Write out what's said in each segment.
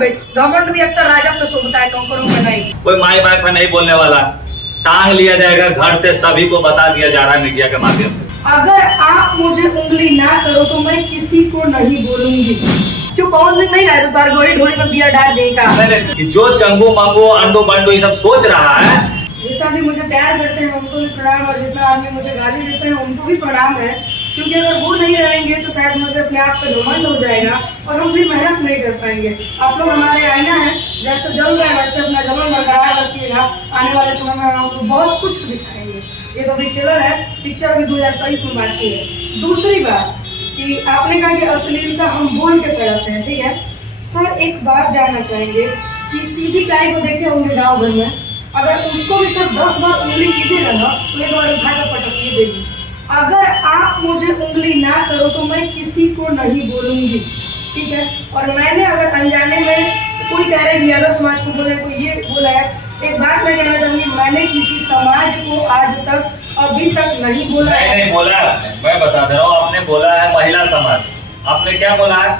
गई। घमंड भी अक्सर राजा पे शोभता है, नौकरों में नहीं। कोई माई बाप का नहीं बोलने वाला, टांग लिया जाएगा घर से, सभी को बता दिया जा रहा है मीडिया के माध्यम से। अगर आप मुझे उंगली ना करो तो मैं किसी को नहीं बोलूंगी। क्यों पवन सिंह नहीं आया तो तार गोली ढोली में बिया डाल देगा। जो चंगू मंगू अंडो बंडो ये सब सोच रहा है, जितना भी मुझे प्यार करते हैं उनको भी प्रणाम, और जितना आदमी मुझे गाली देते हैं उनको भी प्रणाम है। क्योंकि अगर वो नहीं रहेंगे तो शायद मुझे अपने आप पे घमंड हो जाएगा और हम फिर मेहनत नहीं कर पाएंगे। आप लोग हमारे आईना है, जैसे जल रहे हैं वैसे अपना जलन बरकरार रखिएगा। आने वाले समय में हम आपको बहुत कुछ दिखाएंगे। ये तो अभी ट्रेलर है, पिक्चर भी 2023 में बाकी है। दूसरी बात कि आपने कहा कि अश्लीलता हम बोल के फैलाते हैं, ठीक है सर। एक बात जानना चाहेंगे कि सीधी गाय को देखे होंगे गाँव भर में, अगर उसको भी सर 10 बार उंगली कीजिएगा ना तो एक बार उठा कर पटकिए देगी। अगर आप मुझे उंगली ना करो तो मैं किसी को नहीं बोलूंगी, ठीक है। और मैंने अगर अनजाने में कोई कह रहे कि यादव समाज को बोले, कोई ये बोला है, एक बात मैं कहना चाहूंगी, मैंने किसी समाज को आज तक अभी तक नहीं बोला है। नहीं बोला है, मैं बता दे रहा हूँ। आपने बोला है महिला समाज, आपने क्या बोला है?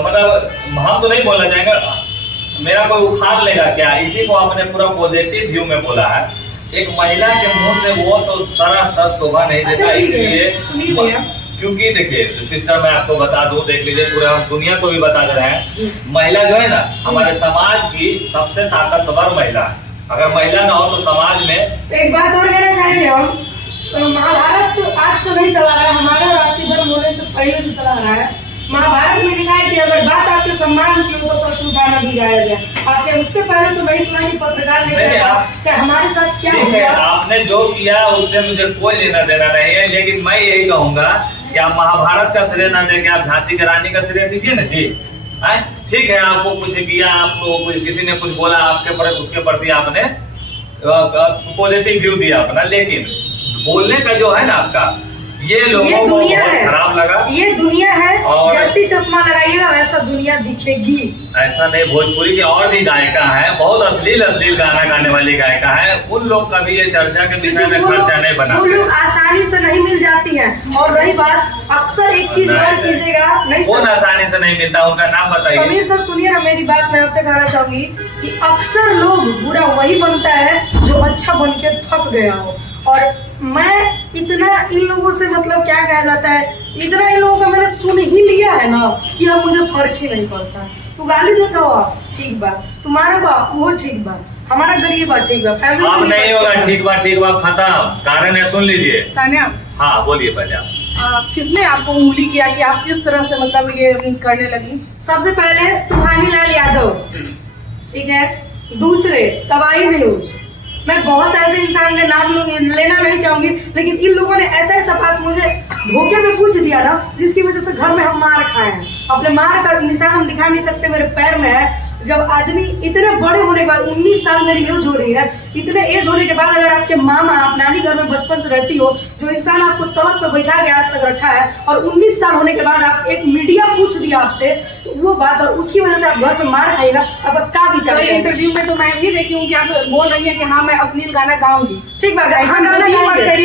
मतलब हम तो नहीं बोलना चाहेंगे, मेरा कोई उखाड़ लेगा क्या? इसी को आपने पूरा पॉजिटिव व्यू में बोला है। एक महिला के मुंह से वो तो सरासर शोभा नहीं देता, इसलिए क्योंकि देखिए सिस्टर, मैं आपको बता दूं, देख लीजिए, पूरा दुनिया को भी बता दे रहे हैं, महिला जो है ना हमारे समाज की सबसे ताकतवर महिला है। अगर महिला ना हो तो समाज में। एक बात और कहना चाहेंगे हम, महाभारत तो आज से नहीं चला रहा है, हमारा और आपके जन्म होने से पहले से चला रहा है। महाभारत में लिखा है कि अगर बात आपके सम्मान की हो तो शस्त्र उठाना भी जायज है। आपने उससे पहले तो नहीं सुना कि पत्रकार ने चाहे हमारे साथ क्या हुआ। आपने जो किया उससे मुझे कोई लेना देना नहीं है, लेकिन मैं यही कहूंगा कि आप महाभारत का श्रेय ना देके आप झांसी की रानी का श्रेय दीजिए ना जी। ठीक है, आपको कुछ किया, आपको किसी ने कुछ बोला आपके प्रति, उसके प्रति आपने पॉजिटिव व्यू दिया अपना, लेकिन बोलने का जो है ना आपका, ये लोगों को बहुत खराब लगा। ये दुनिया है, जैसी चश्मा लगाइएगा वैसा दुनिया दिखेगी। ऐसा नहीं, भोजपुरी की और भी गायिका हैं, बहुत अश्लील गाना गाने वाली गायिका हैं, उन लोग का भी ये चर्चा के विषय में खर्चा नहीं बना। वो लोग आसानी से नहीं मिल जाती हैं। और रही बात, अक्सर एक चीज और कीजिएगा, नहीं कौन आसानी से नहीं मिलता, उनका नाम बताइए। समीर सर सुनिए ना मेरी बात, मैं आपसे कहना चाहूंगी कि अक्सर लोग बुरा वही बनता है जो अच्छा बन के थक गया हो। और मैं इतना इन लोगों से, मतलब क्या कहलाता है, इतना इन लोगों का मैंने सुन ही लिया है ना कि अब मुझे फर्क ही नहीं पड़ता। तो गाली देता हो आप, ठीक बात, तुम्हारा बाप वो ठीक बात, हमारा गरीब बात ठीक बात, फैमिली अब नहीं होगा, ठीक बात खत्म। कारण है, सुन लीजिए। तान्या, हाँ बोलिए पहले आप। किसने आपको उंगली किया कि आप किस तरह से मतलब ये करने लगी? सबसे पहले तूफानी लाल यादव, ठीक है। दूसरे तबाही न्यूज। मैं बहुत ऐसे इंसान के नाम लेना नहीं चाहूंगी, लेकिन इन लोगों ने ऐसा बात मुझे धोखे में पूछ दिया ना, जिसकी वजह से घर में हम मार खाए हैं। अपने मार का निशान हम दिखा नहीं सकते, मेरे पैर में है। जब आदमी इतने बड़े होने के बाद, 19 साल मेरी एज हो रही है, इतने एज होने के बाद अगर आपके मामा, आप नानी घर में बचपन से रहती हो, जो इंसान आपको तलक पे बैठा के आज तक रखा है, और 19 साल होने के बाद आप एक मीडिया पूछ दिया आपसे वो बात, और उसकी वजह से आप घर पे मार खाएगा, आपका क्या विचार? तो इंटरव्यू में तो मैं भी देखी हूँ कि आप बोल रही है कि हाँ मैं अश्लील गाना गाऊंगी। ठीक बात है, हाँ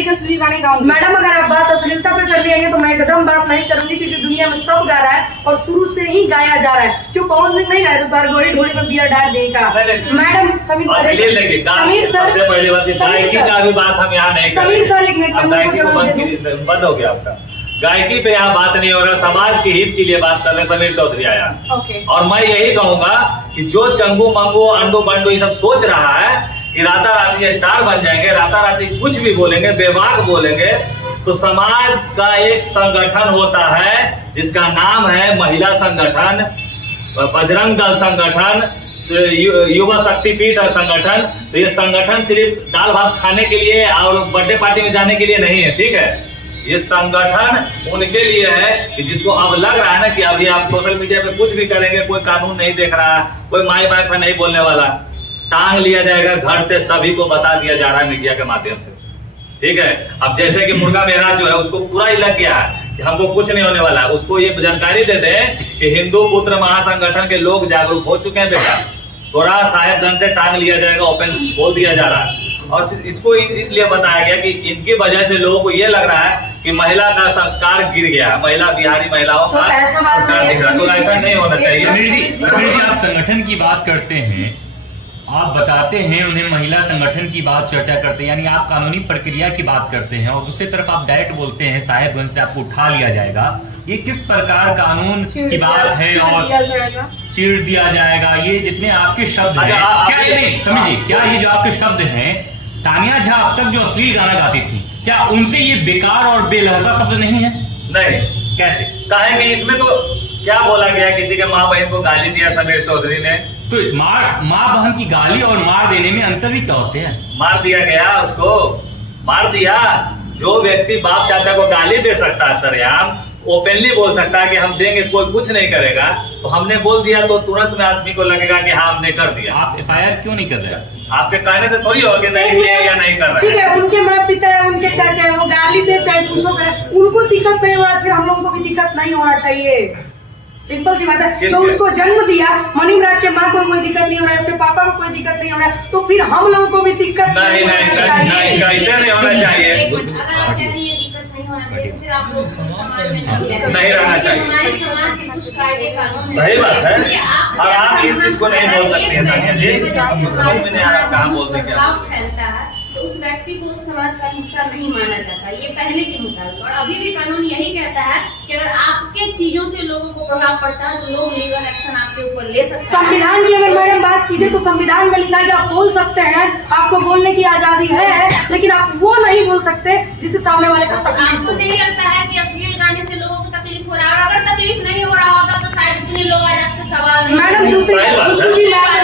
अश्लील गाने गाऊंगी। मैडम अगर आप बात अश्लीलता पे कर रही है तो मैं एकदम बात नहीं करूंगी, क्योंकि दुनिया में सब गा रहा है और शुरू से ही गाया जा रहा है। क्यों पवन सिंह नहीं आया तो तार गोली ढोली में बिया डाल देगा। मैडम समीर सर, पहले का भी बात हम यहाँ नहीं, समीर सर एक मिनट बंद हो गया आपका। गायकी पे यहाँ बात नहीं हो रहा, समाज के हित के लिए बात कर रहे समीर चौधरी आया। और मैं यही कहूंगा कि जो चंगू मंगू अंडो बंडो ये सब सोच रहा है कि राताराती स्टार बन जाएंगे, राताराती कुछ भी बोलेंगे, बेबाक बोलेंगे, तो समाज का एक संगठन होता है जिसका नाम है महिला संगठन, बजरंग दल संगठन, युवा शक्तिपीठ संगठन। तो ये संगठन सिर्फ दाल भात खाने के लिए और बर्थडे पार्टी में जाने के लिए नहीं है, ठीक है। ये संगठन उनके लिए है कि जिसको अब लग रहा है ना कि अभी आप सोशल मीडिया पे कुछ भी करेंगे, कोई कानून नहीं देख रहा, कोई माई बाप का नहीं बोलने वाला, टांग लिया जाएगा घर से, सभी को बता दिया जा रहा है मीडिया के माध्यम से, ठीक है। अब जैसे कि मुर्गा मेहराज जो है उसको पूरा ही लग गया है कि हमको कुछ नहीं होने वाला है, उसको ये जानकारी दे दें कि हिंदू पुत्र महासंगठन के लोग जागरूक हो चुके हैं बेटा, थोड़ा साहेबगंज से टांग लिया जाएगा, ओपन बोल दिया जा रहा है। और इसको इसलिए बताया गया कि इनकी वजह से लोगों को ये लग रहा है कि महिला का संस्कार गिर गया है, महिला बिहारी महिलाओं का संस्कार दिख रहा है। तो ऐसा नहीं होना चाहिए। समीर जी आप संगठन की बात करते हैं, आप बताते हैं उन्हें महिला संगठन की बात चर्चा करते हैं, यानी आप कानूनी प्रक्रिया की बात करते हैं, और दूसरी तरफ आप डायरेक्ट बोलते हैं साहेबगंज से आपको उठा लिया जाएगा। ये किस प्रकार कानून की बात है? और चीर दिया जाएगा, ये जितने आपके शब्द हैं, क्या ये नहीं समझिए, क्या ये जो आपके शब्द हैं, तानिया झा अब तक जो अश्लील गाना गाती थी, क्या उनसे ये बेकार और बेलहजा शब्द नहीं है? नहीं। कैसे कहेंगे? इसमें तो क्या बोला गया, किसी के माँ बहन को गाली दिया समीर चौधरी ने, तो माँ बहन की गाली और मार देने में अंतर भी क्या होते हैं? मार दिया गया, उसको मार दिया। जो व्यक्ति बाप चाचा को गाली दे सकता है सरेआम, ओपनली बोल सकता है कि हम देंगे, कोई कुछ नहीं करेगा, तो हमने बोल दिया तो तुरंत में आदमी को लगेगा कि हाँ हमने कर दिया। आप FIR क्यों नहीं कर रहे? आपके कहने से थोड़ी होगा कि नहीं किया या नहीं कर रहे। ठीक है, उनके माँ पिता है, उनके चाचा है, वो गाली दे चाहे कुछ करे, उनको दिक्कत नहीं हो रहा, फिर हम लोगों को भी दिक्कत नहीं होना चाहिए। सिंपल सी बात है। जो उसको जन्म दिया, मनीमराज के माँ को कोई दिक्कत नहीं हो रहा है, उसके पापा को कोई दिक्कत नहीं हो रहा है, तो फिर हम लोगों को भी दिक्कत नहीं कैसे नहीं होना चाहिए। अगर आप कह रही है दिक्कत नहीं होना चाहिए, तो फिर आप लोग समाज में नहीं रहना चाहिए। हमारे समाज के कुछ कायदे कानून, सही बात है, और आप इस चीज को नहीं बोल सकती है तानिया जी, समझ में नहीं आ रहा कहाँ बोलते क्या फैलता है, तो उस व्यक्ति को उस समाज का हिस्सा नहीं माना जाता, ये पहले के मुताबिक। और अभी भी कानून यही कहता है कि अगर आपके चीजों से लोगों को प्रभाव पड़ता है तो लोग लीगल एक्शन आपके ऊपर ले सकते हैं। संविधान की अगर मैडम बात कीजिए तो संविधान में लिखा है कि आप बोल सकते हैं, आपको बोलने की आजादी है, लेकिन आप वो नहीं बोल सकते जिससे सामने वाले को तकलीफ आपको हो। नहीं लगता है कि अश्लील गाने से लोगों को तकलीफ हो रहा है? अगर तकलीफ नहीं हो रहा होता तो शायद इतने लोग आज आपसे सवाल नहीं मैडम दूसरी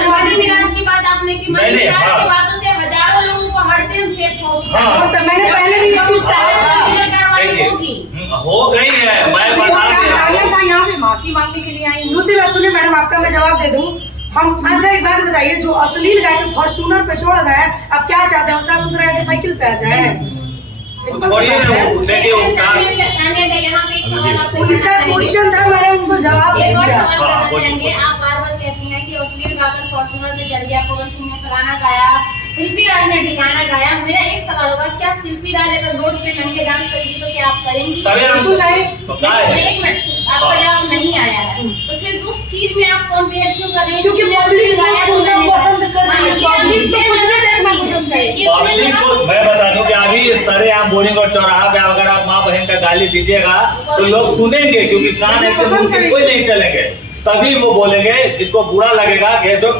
मनीमराज की बात आपने की, मनीमराज की बातों से हजारों लोगों को हर दिन ठेस पहुंचता है। मैंने पहले भी कार्रवाई होगी, हो गई है, मैं बता दिया। यहाँ पे माफी मांगने के लिए आई। दूसरी बात सुनिए मैडम, आपका मैं जवाब दे दूं। हम अच्छा एक बात बताइए, जो अश्लील गा के फॉर्च्यूनर पे छोड़ गए, अब क्या चाहते हैं? साफ सुथरा के साइकिल पे आ जाए? छोड़िए ना, देखिए उनका क्वेश्चन था, मैंने उनको जवाब दे एक और दिया। सवाल करना चाहेंगे। आप बार बार कहती हैं कि अश्लील गाकर फॉर्च्यूनर पे चढ़ गया, पवन सिंह ने फलाना गाया, शिल्पी राज ने ठिकाना गाया। मेरा एक सवाल होगा, क्या शिल्पी राज अगर रोड पे नंगे डांस करेगी तो क्या आप करेंगी? बिल्कुल नहीं। एक मिनट, आपका जवाब नहीं आया है, तो फिर उस चीज में आप कंपेयर क्यों कर रहे हैं? क्योंकि पब्लिक को सुनना पसंद कर रही है। पब्लिक तो कुछ भी देखना पसंद है। पब्लिक को मैं बता दूं कि अभी सरेआम बोलिंग और चौराहा पे अगर आप माँ बहन का गाली दीजिएगा तो लोग सुनेंगे, क्योंकि कान ऐसे मुंह के कोई नहीं चलेंगे, तभी वो बोलेंगे। जिसको बुरा लगेगा कि जो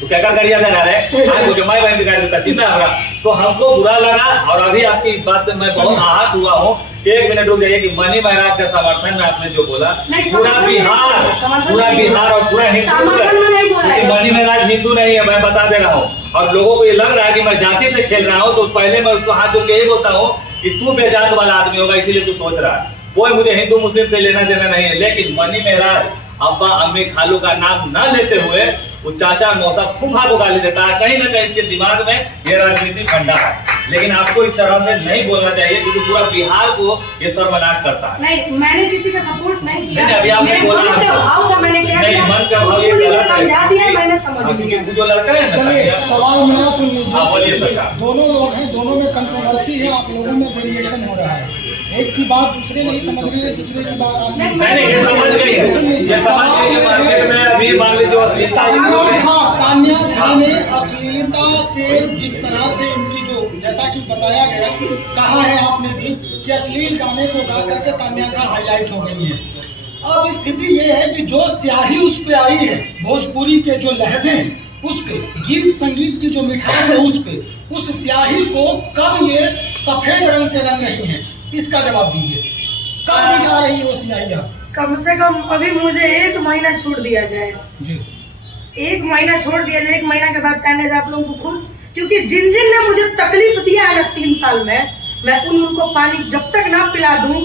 क्या कर गरिया जा रहे हैं, जो माई बहन की गाली देता चिंता है, तो हमको बुरा लगा। और अभी आपकी इस बात से मैं बहुत आहत हुआ हूँ। एक मिनट रुक जाइए कि मनी महाराज के समर्थन में आपने जो बोला, पूरा बिहार और पूरा हिंदू, मनी महाराज हिंदू नहीं है, मैं बता दे रहा हूँ। और लोगों को ये लग रहा है कि मैं जाति से खेल रहा हूँ, तो पहले मैं उसको हाथ जोड़ के यही बोलता हूँ कि तू बेजात वाला आदमी होगा, इसीलिए तू सोच रहा है। कोई मुझे हिंदू मुस्लिम से लेना देना नहीं है, लेकिन मनी महाराज अब्बा अम्मी खालू का नाम न लेते हुए वो चाचा मौसा फूफा को गाली देता है। कहीं ना कहीं इसके दिमाग में ये राजनीति फंडा है, लेकिन आपको इस तरह से नहीं बोलना चाहिए, क्योंकि पूरा बिहार को ये शर्मनाक करता है। नहीं, मैंने किसी का सपोर्ट नहीं किया। अभी आपने बोला मन का भाव था, मैंने कह दिया, मन का भाव उसको समझा दिया, मैंने समझ लिया। जो लड़का है चलिए सवाल मेरा सुन लीजिए। बोलिए सरकार। दोनों लोग हैं, दोनों में कंट्रोवर्सी है, आप लोगों में वेरिएशन हो रहा है। एक की बात दूसरे नहीं समझ रहे हैं, दूसरे की बात आप नहीं ये समझ गई है, ये समझ गई है। मार्केट में अभी मान लीजिए अश्लीलता, तानिया झा ने अश्लीलता से जिस तरह से इनकी जो जैसा कि बताया गया, कहा है आपने भी कि अश्लील गाने को गा करके तानिया झा हाईलाइट हो गई है। अब स्थिति ये है कि जो स्याही उस पे आई है, भोजपुरी के जो लहजे उस पे, गीत संगीत की जो मिठास है उस पे, उस स्याही को कब ये सफेद रंग से रंग रही है, इसका जवाब दीजिए। कब मिटा रही है वो स्याहियां? कम से कम अभी मुझे 1 महीना छोड़ दिया जाए जी, 1 महीना छोड़ दिया जाए। 1 महीना के बाद कहने आप लोगों को खुद, क्योंकि जिन जिन ने मुझे तकलीफ दिया है ना 3 साल में, मैं उनको पानी जब तक ना पिला दूं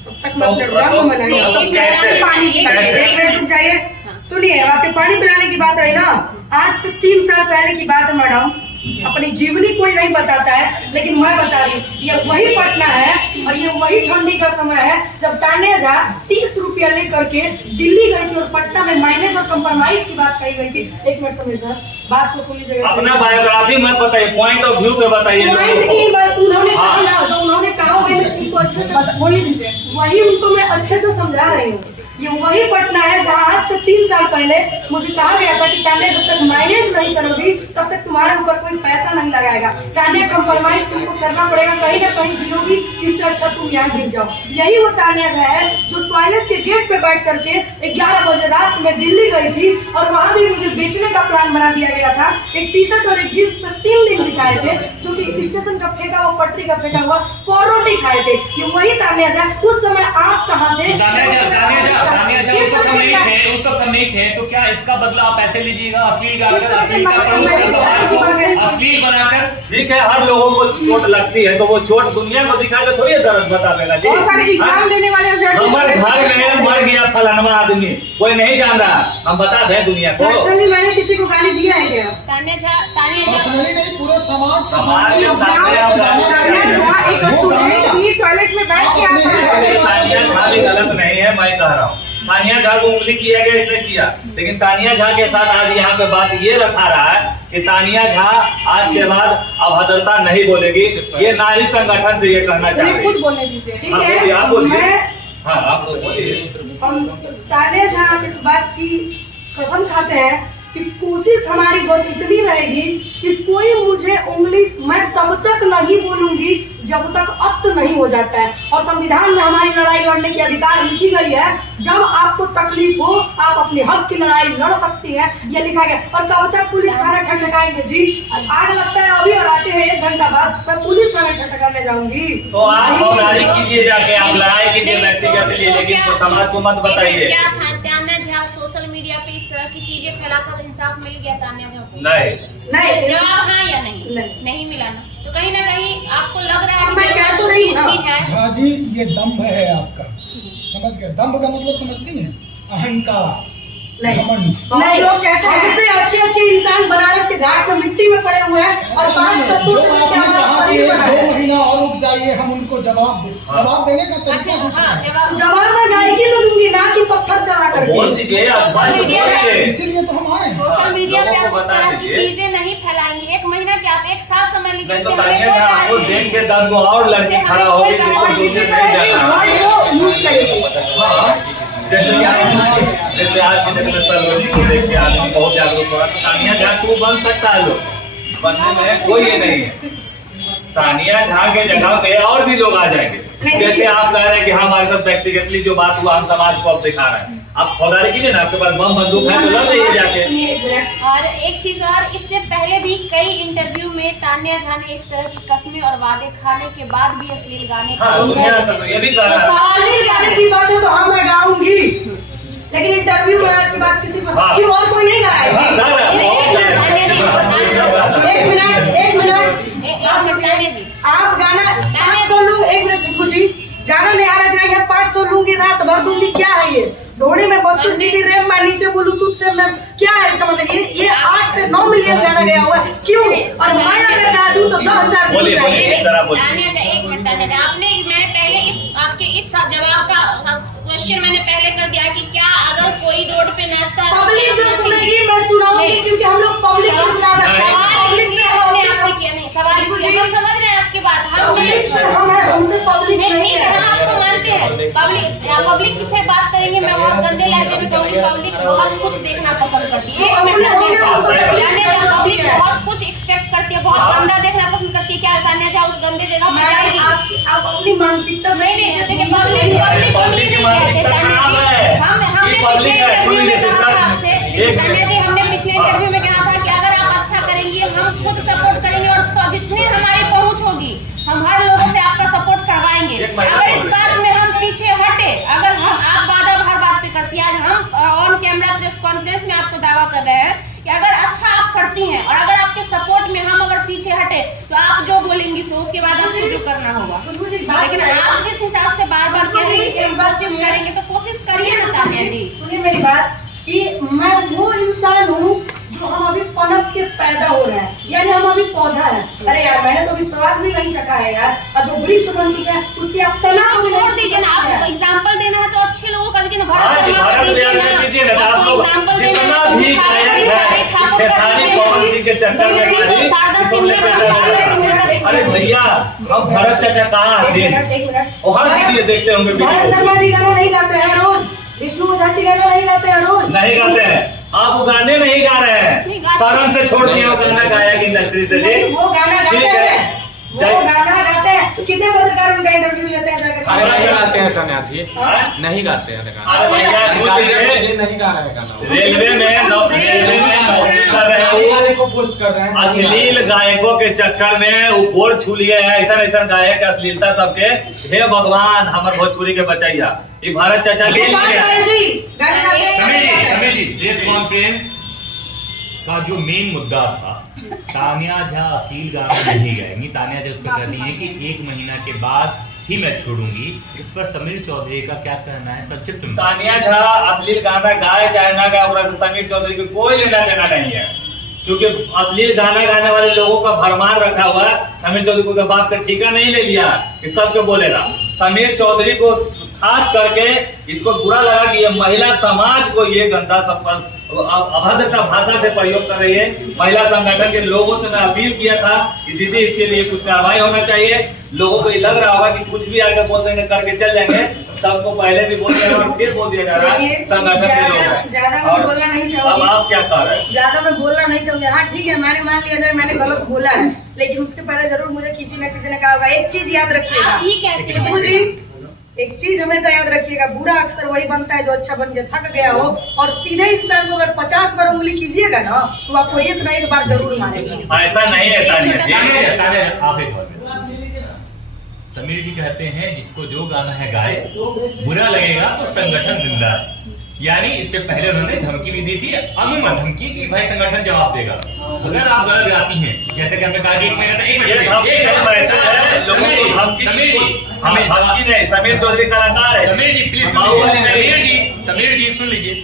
तब तक मैं अपने रंग में नहीं आता। एक मिनट रुक जाइए, सुनिए। आपके पानी पिलाने की बात रही ना, आज से 3 साल पहले की बात है मैडम। अपनी जीवनी कोई नहीं बताता है, लेकिन मैं बता रही हूँ, ये वही पटना है और ये वही ठंडी का समय है जब तानिया झा 30 रुपया रुपया लेकर के दिल्ली गई थी और पटना में माइनेज और कंप्रोमाइज की बात कही गई थी। एक मिनट समीर सर, बात को सुनी जगह अपना बायोग्राफी मत बताइए, पॉइंट ऑफ व्यू पे बताइए। उन्होंने कहा ना, जो उन्होंने कहा उनको अच्छे से बोलिए दीजिए। वही उनको मैं अच्छे से समझा रही हूँ। ये वही पटना है जहाँ आज से 3 साल पहले मुझे कहा गया था कि तान्या जब तक माइनेज नहीं करोगी तब तक तुम्हारे ऊपर कोई पैसा नहीं लगाएगा। तान्या कंप्रोमाइज तुमको करना पड़ेगा, कहीं ना कहीं गिरोगी, इससे अच्छा तुम यहाँ गिर जाओ। यही वो तान्या है जो टॉयलेट के गेट पे बैठ करके 11 बजे रात में दिल्ली गई थी और वहाँ भी मुझे बेचने का प्लान बना दिया गया था। एक टी शर्ट और एक जींस पे 3 दिन बिकाए थे, जो कि स्टेशन का फेंका हुआ, पटरी का फेंका हुआ परोटी खाए थे। ये वही तान्या है। उस समय आप कहाँ थे? उस वक्त हम नहीं थे, तो क्या इसका बदला आप पैसे लीजिएगा अश्लील गाकर, अश्लील का प्रयोग कर समाज को अश्लील बनाकर? ठीक है, हर लोगों को चोट लगती है तो वो चोट दुनिया को दिखा के थोड़ी दर्द बता देगा जी। बहुत सारे एग्जाम देने वाले हमारे घर में मर गया फलाना आदमी, कोई नहीं जान रहा, हम बता दें दुनिया को। पर्सनली मैंने किसी को गाली दिया है क्या? तान्या झा पर्सनली नहीं, पूरे समाज के समाज के सामने टॉयलेट में बैठ के तान्या झा भी गलत नहीं है, मैं कह रहा हूँ। तान्या झा को उंगली किया गया, इसने किया, लेकिन तान्या झा के साथ आज यहाँ पे बात ये रखा रहा है कि तान्या झा आज के बाद अभद्रता नहीं बोलेगी। ये नारी संगठन से ये कहना चाह रही खुद बोलने दीजिए। ठीक है, आप बोलिए। मैं हाँ, आप बोलिए। हम तान्या झा इस बात की कसम खाते हैं कि कोशिश हमारी बस इतनी रहेगी कि कोई मुझे उंगली, मैं तब तक नहीं बोलूंगी जब तक अक्त नहीं हो जाता है। और संविधान में हमारी लड़ाई लड़ने की अधिकार लिखी गई है। जब आपको तकलीफ हो आप अपने हक की लड़ाई लड़ सकती हैं, ये लिखा गया। और कब तक पुलिस थाना ठटकाएंगे जी? आग लगता है अभी और आते हैं 1 घंटा बाद, मैं पुलिस थाना ठटकाने जाऊंगी। तो आप लड़ाई कीजिए, जाके आप लड़ाई कीजिए व्यक्तिगत लिए, लेकिन तो समाज को मत बताइए। क्या तान्या झा सोशल मीडिया पे इस तरह की चीजें फैलाकर इंसाफ मिल गया तान्या झा को? नहीं, जवाब हाँ या नहीं? नहीं मिला ना, तो कहीं ना कहीं आपको लग रहा है मैं कह तो रही हूँ झा जी, ये दम्भ है आपका, समझ गए? दम्भ का मतलब समझती हैं? अहंकार, नहीं, लोग कहते हैं हमसे अच्छे इंसान बनारस के घाट में मिट्टी में पड़े हुए हैं और 5 तत्वों से मिलकर हमारा शरीर बना है। 2 महीना और रुक जाइए, हम उनको जवाब दें। जवाब देने का तरीका दूसरा है। जवाब मैं गायकी से दूंगी, ना कि पत्थर चला करके। बोल दीजिए, इसीलिए तो हम आए। सोशल मीडिया पे आप इस तरह की चीजें नहीं फैलाएंगे। 1 महीना क्या, आप 1 साल समझ लीजिए। इससे हमें कोई आपको राहत देख के 10 गो और लड़की खड़ा हो गई जिसको दूसरे नहीं जाना। जैसे आज की डेट में सलोनी को देख के आदमी बहुत जागरूक हुआ। तान्या झा 2 बन सकता है, लोग बनने में कोई ये नहीं है। तान्या झा के जगह पे और भी लोग आ जाएंगे। जैसे आप कह रहे हैं कि हमारे साथ व्यक्तिगतली जो बात हुआ हम समाज को अब दिखा रहे हैं, आप खौदारी कीजिए ना, आपके पास बम बंदूक है तो लड़ लीजिए जाके। और एक चीज और, इससे पहले भी कई इंटरव्यू में तान्या झा ने इस तरह की कस्में और वादे खाने के बाद भी अश्लील गाने ये भी कह रहा है। अश्लील गाने की बात है तो हम मैं गाऊंगी, लेकिन इंटरव्यू में आज की बात किसी को क्यों और कोई नहीं गा रहा है? एक मिनट, आप गाना 500 लूंगी। 1 मिनट खुशबू जी, गाना नहीं आ रहा जाएगा, 500 लूंगी, रात भर दूंगी, क्या है ये? ढोने में 32 GB रैम में, नीचे ब्लूटूथ से क्या है इसका मतलब? ये 8 से 9 मिलियन गाना गया हुआ है, क्यों? और मैं अगर गा दूं तो 10,000 बोलिए। एक मिनट, आपने, मैं पहले आपके इस जवाब का क्वेश्चन मैंने पहले कर दिया कि क्या अगर कोई रोड पे नाचता है, पब्लिक जो सुनेगी मैं सुनाऊंगी, क्योंकि हम लोग पब्लिक के खिलाफ हैं। सवाल हम समझ रहे हैं आपकी बात। हमसे पब्लिक नहीं है, हम आपको मानते हैं। पब्लिक की फिर बात करेंगे, मैं बहुत गंदे लहजे में कहूँगी, पब्लिक बहुत कुछ देखना पसंद करती है। पब्लिक बहुत कुछ एक्सपेक्ट करती है, बहुत गंदा देखना पसंद करती है। क्या तान्या झा उस गंदे जगह पे जाएगी? आप अपनी मानसिकता से नहीं, देखिए पब्लिक हम ये नहीं कहते तान्या जी। हमने पिछले इंटरव्यू में कहा था आपसे, देखिए तान्या जी, हमने पिछले इंटरव्यू में कहा था कि अगर आप अच्छा करेंगे हम खुद सपोर्ट करेंगे और जितनी हमारी पहुंच होगी हम हर लोगों से आपका सपोर्ट करवाएंगे। अगर इस बात में हम पीछे हटे, अगर हम आप वादा हर बात पे करती है, आज हम ऑन कैमरा प्रेस कॉन्फ्रेंस में आपको दावा कर रहे हैं कि अगर अच्छा आप करती हैं और अगर आपके सपोर्ट में हम अगर पीछे हटे तो आप जो बोलेंगी सो उसके बाद आपको जो करना होगा। लेकिन आप जिस हिसाब से बार बार कह रही हैं कोशिश करेंगे तो कोशिश करिए ना तान्या जी। सुनिए मेरी बात कि मैं वो इंसान हूँ जो हम अभी पनप के पैदा हो रहे हैं, यानी हम अभी पौधा है। अरे यार मैंने तो अभी स्वाद भी नहीं चखा है यार, और जो वृक्ष बन चुका है उसकी आप तनाव छोड़ दीजिए ना। आप एग्जाम्पल देना है तो अच्छे लोगों का दीजिए ना, भारत व्यास से कीजिए ना, आप लोग जितना भी गायक है खेसारी पवन सिंह के चक्कर में अरे भैया हम भरत चाचा कहाँ आते हैं, वो हर चीज देखते होंगे। भरत शर्मा जी गाना नहीं गाते हैं रोज, विष्णु ओझा जी गाना नहीं गाते हैं रोज, नहीं गाते हैं। आप वो गाने नहीं गा रहे हैं, शर्म से छोड़ दिए वो गाना गायक इंडस्ट्री से जी। वो गाना गाते ठीक है, हैं, वो गाना गाते हैं। कितने पत्रकार उनका इंटरव्यू लेते हैं जाकर? नहीं गाते हैं तन्या जी, हाँ? नहीं गाते हैं गाना। अरे भैया सुन लीजिए, नहीं गा रहे हैं गाना। रेलवे में नौकरी कर रहे हो, गाने को पुश कर रहे हैं। अश्लील गायकों के चक्कर में ऊपर छू लिए हैं, ऐसा ऐसा गायक अश्लीलता सबके। हे भगवान हमारे भोजपुरी के बचैया, ये भारत चाचा के बात लिए करें जी, गाना गाते हैं। समीर जी प्रेस कॉन्फ्रेंस का जो मेन मुद्दा था, तान्या झा अश्लील गाना नहीं गाएंगी। तान्या झा उस पर कहती है कि 1 महीना के बाद ही मैं छोड़ूंगी। इस पर समीर चौधरी का क्या कहना है, संक्षिप्त में? तानिया झा अश्लील गाना गाए चाहे ना गाए, उससे समीर चौधरी को कोई लेना देना नहीं है, क्योंकि अश्लील गाना गाने वाले लोगों का भरमार रखा हुआ है। समीर चौधरी को बाप का ठिका नहीं ले लिया कि सबके बोलेगा। समीर चौधरी को खास करके इसको बुरा लगा कि ये महिला समाज को ये गंदा अभद्रता भाषा से प्रयोग कर रही है। महिला संगठन के लोगों से मैं अपील किया था कि दीदी इसके लिए कुछ कार्रवाई होना चाहिए। लोगों को ये लग रहा होगा कि कुछ भी आगे बोल देंगे करके चल जाएंगे, सबको पहले भी बोल दिया और फिर बोल दिया जा रहा है संगठन के लोग हैं। ज्यादा मैं बोलना नहीं अब चाहूंगी, आप क्या कर रहे हैं? ज्यादा मैं बोलना नहीं चाहूंगी। हाँ ठीक है, मैंने मान लिया जाए मैंने गलत बोला है, लेकिन उसके पहले जरूर मुझे किसी न किसी ने कहा होगा। एक चीज याद रखिएगा आप ही कहते खुशबू हैं। जी, एक चीज हमेशा याद रखिएगा, बुरा अक्सर वही बनता है जो अच्छा बन के थक गया हो। और सीधे इंसान को अगर 50 बार उंगली कीजिएगा ना तो आपको एक ना एक बार जरूर मारेगा। ऐसा नहीं है तानिया जी। आखिरी सवाल में समीर जी कहते हैं जिसको जो गाना है गाए, बुरा लगेगा तो संगठन जिंदा है। यानी इससे पहले उन्होंने धमकी भी दी थी, अमूमन धमकी कि भाई संगठन जवाब देगा अगर आप गलत गाती हैं। जैसे कि हमने कहा कि 1 मिनट हमें धमकी नहीं, समीर चौधरी कलाकार है। समीर जी प्लीज, समीर जी सुन लीजिए।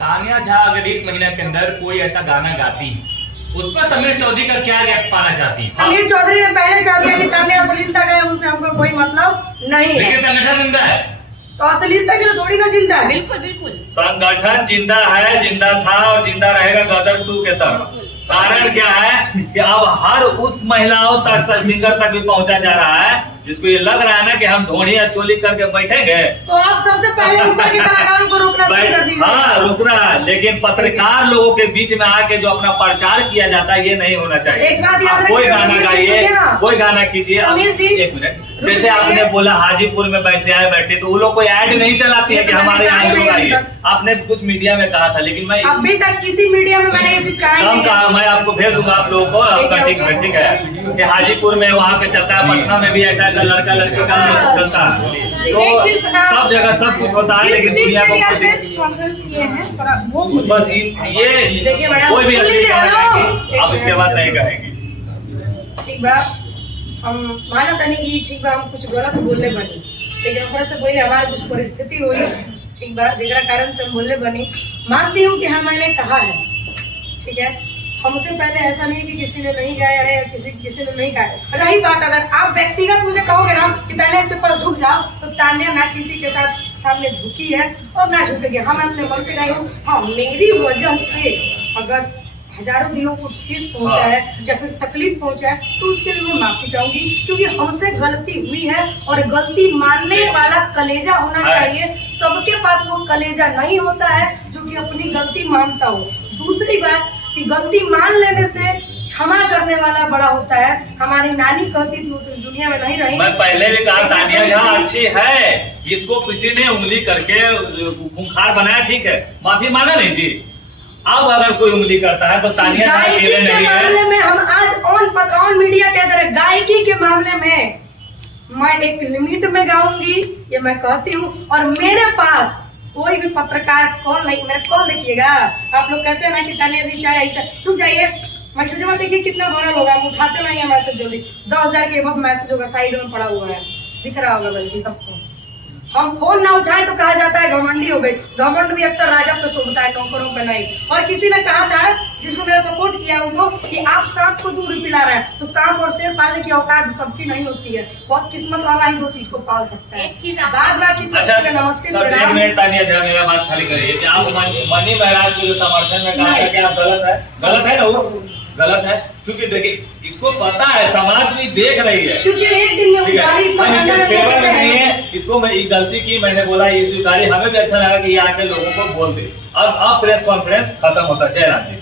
तान्या झा अगर 1 महीना के अंदर कोई ऐसा गाना गाती है, उस पर समीर चौधरी का क्या रिएक्ट पाना चाहती है? समीर चौधरी ने पहले कह दिया कि तान्या अश्लीलता गए, उनसे हमको कोई मतलब नहीं है। लेकिन संगठन जिंदा है, तो अश्लीलता के लिए थोड़ी ना जिंदा है। बिल्कुल बिल्कुल संगठन जिंदा है, जिंदा था और जिंदा रहेगा गदर 2 के तरह। कारण क्या है कि अब हर उस महिलाओं तक, सिंगर तक भी पहुंचा जा रहा है जिसको ये लग रहा है ना कि हम ढोणी या चोली करके बैठेंगे। तो आप सबसे पहले ऊपर के कलाकारों को रोकना शुरू कर दीजिए। हाँ रोकना, लेकिन पत्रकार लोगों के बीच में आके जो अपना प्रचार किया जाता है ये नहीं होना चाहिए। एक बात याद आप कोई रखिए, गाना समीर जी, गाइए, सुनिए ना। कोई गाना कीजिए। समीर जी, 1 मिनट, जैसे आपने बोला हाजीपुर में वैसे आए बैठे, तो वो लोग कोई ऐड नहीं चलाती है कि हमारे यहाँ लोग आइए। आपने कुछ मीडिया में कहा था, लेकिन मैं अभी तक किसी मीडिया में मैंने ये चीज कहा ही कम नहीं है। कहा, मैं आपको भेज दूंगा आप लोगों को। आपका ठीक है कि हाजीपुर में वहाँ पे चलता है, पटना में भी ऐसा ऐसा लड़का लड़की का चलता है। तो सब जगह सब कुछ होता है, लेकिन दुनिया को कॉन्फ्रेंस किए हैं पर वो बस ये देखिए मैडम, कोई भी सुन अच्छी लीजिए, बात हेलो। कहेगी, आप इसके बाद नहीं कहेंगे। ठीक बा, हम माना तनी कि ठीक बा हम कुछ गलत बोलले बनी, लेकिन ओकरा से पहले हमारी कुछ परिस्थिति हुई, ठीक बा, जेकरा कारण से हम बोलले बनी। मानती हूँ कि हाँ मैंने कहा है, ठीक है। हमसे पहले ऐसा नहीं कि किसी ने नहीं गाया है या किसी ने नहीं गाया। रही बात अगर आप व्यक्तिगत मुझे कहोगे ना कि तान्या इसके पास झुक जाओ, तो तान्या ना किसी के साथ सामने झुकी है और ना झुकेगी। हाँ मैं अपने मन से गई हूँ। हाँ मेरी वजह से अगर हजारों दिलों को ठेस पहुंचा है या फिर तकलीफ पहुंचा है तो उसके लिए मैं माफी चाहूंगी, क्योंकि हमसे गलती हुई है और गलती मानने वाला कलेजा होना चाहिए। सबके पास वो कलेजा नहीं होता है जो कि अपनी गलती मानता हो। दूसरी बात कि गलती मान लेने से क्षमा करने वाला बड़ा होता है। हमारी नानी कहती थी, वो तो इस दुनिया में नहीं रही। मैं पहले भी कहा तानिया झा अच्छी है, इसको किसी ने उंगली करके खूंखार बनाया, ठीक है, माफी माना नहीं जी। अब अगर कोई उंगली करता है तो तानिया झा गायकी अकेले के नहीं मामले है। में हम आज ऑन मीडिया कह रहे हैं, गायकी के मामले में मैं एक लिमिट में गाऊंगी, ये मैं कहती हूँ। और मेरे पास कोई भी पत्रकार कॉल नहीं, मेरा कॉल देखिएगा। आप लोग कहते हैं ना कि तानिया जी चाहे ऐसा, रुक जाइए, मैसेज में देखिए कितना वायरल होगा। हम उठाते नहीं है मैसेज जल्दी, 10,000 के अब मैसेज होगा, साइड में पड़ा हुआ है, दिख रहा होगा बल्कि सबको। हम फोन ना उठाए तो कहा जाता है घमंडी हो गई। घमंड भी अक्सर राजा पे शोभता है, नौकरों पे नहीं। और किसी ने कहा था, जिसने मेरा सपोर्ट किया उनको, कि आप सांप को दूध पिला रहे हैं, तो सांप और शेर पालने की औकात सबकी नहीं होती है। बहुत किस्मत वाला ही दो चीज को पाल सकता है। एक चीज आप बाद बाकी सब अच्छा नमस्ते सर, एक प्रणाम। मिनट तानिया जरा मेरा बात खाली करिए कि आप मनी महाराज के जो समर्थन में कहा था कि आप गलत है ना, वो गलत है। क्योंकि देखिए इसको पता है, समाज भी देख रही है, क्योंकि एक दिन में ठीक है? उदारी हम इसके फेवर में नहीं है। इसको मैं एक गलती की, मैंने बोला ये स्वीकारी, हमें भी अच्छा लगा कि ये आके लोगों को बोल दे। अब प्रेस कॉन्फ्रेंस खत्म होता है। जय राम जी।